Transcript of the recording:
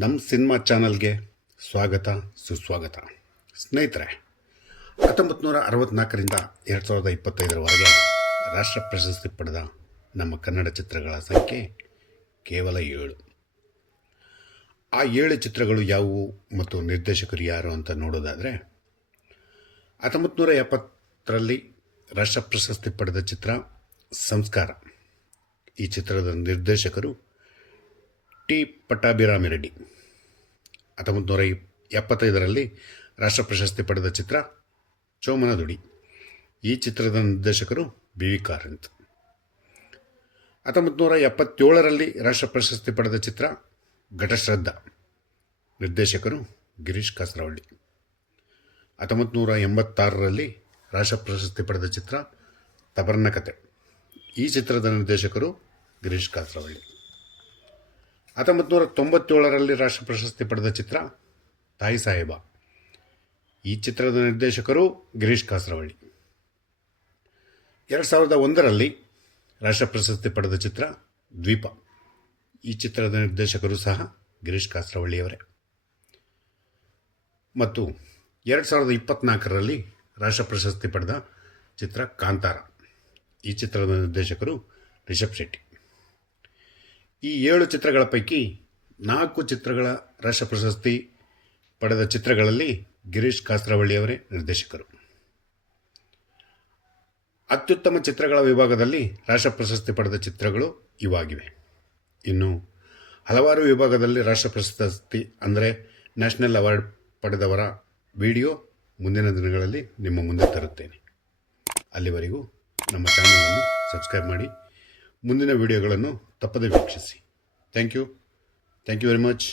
ನಮ್ಮ ಸಿನಿಮಾ ಚಾನಲ್ಗೆ ಸ್ವಾಗತ ಸುಸ್ವಾಗತ. ಸ್ನೇಹಿತರೆ, 1964ರಿಂದ 2025ರವರೆಗೆ ರಾಷ್ಟ್ರ ಪ್ರಶಸ್ತಿ ಪಡೆದ ನಮ್ಮ ಕನ್ನಡ ಚಿತ್ರಗಳ ಸಂಖ್ಯೆ ಕೇವಲ 7. ಆ 7 ಚಿತ್ರಗಳು ಯಾವುವು ಮತ್ತು ನಿರ್ದೇಶಕರು ಯಾರು ಅಂತ ನೋಡೋದಾದರೆ, 1970ರಲ್ಲಿ ರಾಷ್ಟ್ರ ಪ್ರಶಸ್ತಿ ಪಡೆದ ಚಿತ್ರ ಸಂಸ್ಕಾರ. ಈ ಚಿತ್ರದ ನಿರ್ದೇಶಕರು ಟಿ ಪಟ್ಟಾಭಿರಾಮಿರೆಡ್ಡಿ. 1975ರಲ್ಲಿ ರಾಷ್ಟ್ರ ಪ್ರಶಸ್ತಿ ಪಡೆದ ಚಿತ್ರ ಚೋಮನದುಡಿ. ಈ ಚಿತ್ರದ ನಿರ್ದೇಶಕರು ಬಿ ವಿ ಕಾರಂತ್. 1977ರಲ್ಲಿ ರಾಷ್ಟ್ರ ಪ್ರಶಸ್ತಿ ಪಡೆದ ಚಿತ್ರ ಘಟಶ್ರದ್ಧಾ. ನಿರ್ದೇಶಕರು ಗಿರೀಶ್ ಕಾಸರವಳ್ಳಿ. 1986ರಲ್ಲಿ ರಾಷ್ಟ್ರ ಪ್ರಶಸ್ತಿ ಪಡೆದ ಚಿತ್ರ ತಬರ್ನ ಕತೆ. ಈ ಚಿತ್ರದ ನಿರ್ದೇಶಕರು ಗಿರೀಶ್ ಕಾಸರವಳ್ಳಿ. 1997ರಲ್ಲಿ ರಾಷ್ಟ್ರ ಪ್ರಶಸ್ತಿ ಪಡೆದ ಚಿತ್ರ ತಾಯಿ ಸಾಹೇಬ. ಈ ಚಿತ್ರದ ನಿರ್ದೇಶಕರು ಗಿರೀಶ್ ಕಾಸರವಳ್ಳಿ. 2001ರಲ್ಲಿ ರಾಷ್ಟ್ರ ಪ್ರಶಸ್ತಿ ಪಡೆದ ಚಿತ್ರ ದ್ವೀಪ. ಈ ಚಿತ್ರದ ನಿರ್ದೇಶಕರು ಸಹ ಗಿರೀಶ್ ಕಾಸರವಳ್ಳಿಯವರೇ. ಮತ್ತು 2024ರಲ್ಲಿ ರಾಷ್ಟ್ರ ಪ್ರಶಸ್ತಿ ಪಡೆದ ಚಿತ್ರ ಕಾಂತಾರ. ಈ ಚಿತ್ರದ ನಿರ್ದೇಶಕರು ರಿಷಬ್ ಶೆಟ್ಟಿ. ಈ 7 ಚಿತ್ರಗಳ ಪೈಕಿ 4 ಚಿತ್ರಗಳ ರಾಷ್ಟ್ರ ಪ್ರಶಸ್ತಿ ಪಡೆದ ಚಿತ್ರಗಳಲ್ಲಿ ಗಿರೀಶ್ ಕಾಸರವಳ್ಳಿಯವರೇ ನಿರ್ದೇಶಕರು. ಅತ್ಯುತ್ತಮ ಚಿತ್ರಗಳ ವಿಭಾಗದಲ್ಲಿ ರಾಷ್ಟ್ರ ಪ್ರಶಸ್ತಿ ಪಡೆದ ಚಿತ್ರಗಳು ಇವಾಗಿವೆ. ಇನ್ನು ಹಲವಾರು ವಿಭಾಗದಲ್ಲಿ ರಾಷ್ಟ್ರ ಪ್ರಶಸ್ತಿ ಅಂದರೆ ನ್ಯಾಷನಲ್ ಅವಾರ್ಡ್ ಪಡೆದವರ ವಿಡಿಯೋ ಮುಂದಿನ ದಿನಗಳಲ್ಲಿ ನಿಮ್ಮ ಮುಂದೆ ತರುತ್ತೇನೆ. ಅಲ್ಲಿವರೆಗೂ ನಮ್ಮ ಚಾನಲನ್ನು ಸಬ್ಸ್ಕ್ರೈಬ್ ಮಾಡಿ ಮುಂದಿನ ವಿಡಿಯೋಗಳನ್ನು ತಪ್ಪದೇ ವೀಕ್ಷಿಸಿ. Thank you very much.